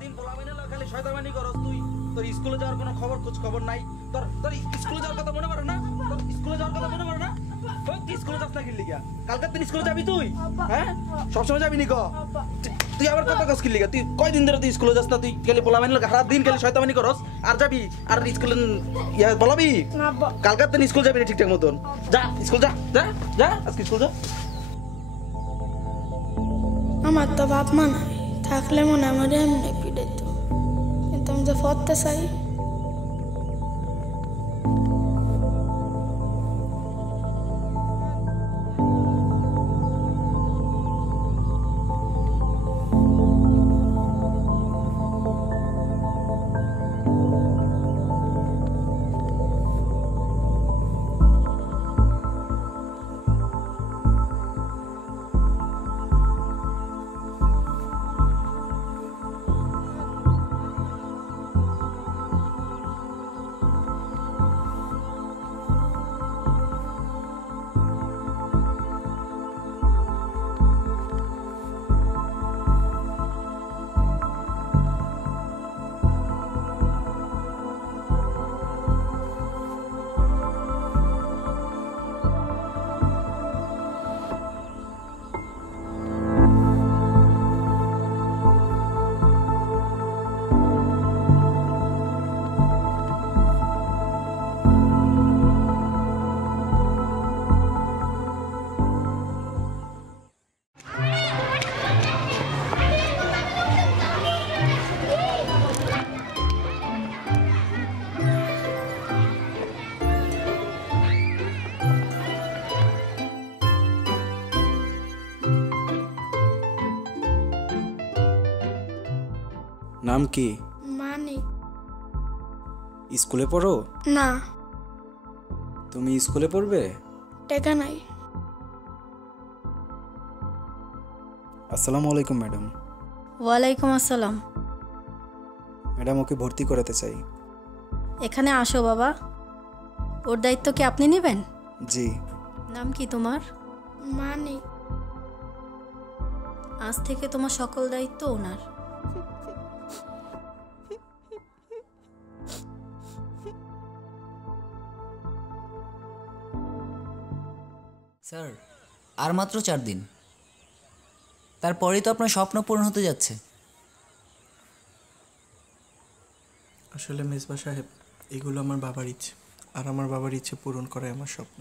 দিন পোলামিনে খালি শয়তানি করস তুই। তোর স্কুলে যাওয়ার কোনো খোঁজ খবর নাই। তোর স্কুলে যাওয়ার কথা মনে পড়ে না? তোর স্কুলে যাওয়ার কথা মনে পড়ে না? তুই স্কুলে যাস না কি লিগা? কালকে তুই স্কুলে যাবি তুই? হ্যাঁ? সবসময় যাবি নি ক? তুই আবার কথা কস কি লিগা? তুই কয়দিন ধরে তুই স্কুলে যাস না? তুই খালি পোলামিনে সারা দিন খালি শয়তানি করস আর যাবি আর স্কুলে বলাবি? কালকে তুই স্কুল যাবি না ঠিকঠাক মতন। যা স্কুল যা যা যা আজকে স্কুল যা। আমার তো বাপ মা নাই, থাকলে মনে আমার এমনি পিড়াইতো, কিন্তু আমি যে পড়তে চাই। নাম কি? মানি স্কুলে পড়ো? না, তুমি স্কুলে পড়বে? টাকা নাই। আসসালামু আলাইকুম ম্যাডাম। ওয়ালাইকুম আসসালাম। ম্যাডাম ওকে ভর্তি করাতে চাই। এখানে আসো বাবা, ওর দায়িত্ব কি আপনি নেবেন? জি। নাম কি তোমার? মানি আজ থেকে তোমার সকল দায়িত্ব ওনার। স্যার, আর মাত্র 4 দিন, তারপরেই তো আপনার স্বপ্ন পূরণ হতে যাচ্ছে। আসলে মেজবা সাহেব, এগুলো আমার বাবার ইচ্ছে, আর আমার বাবার ইচ্ছে পূরণ করাই আমার স্বপ্ন।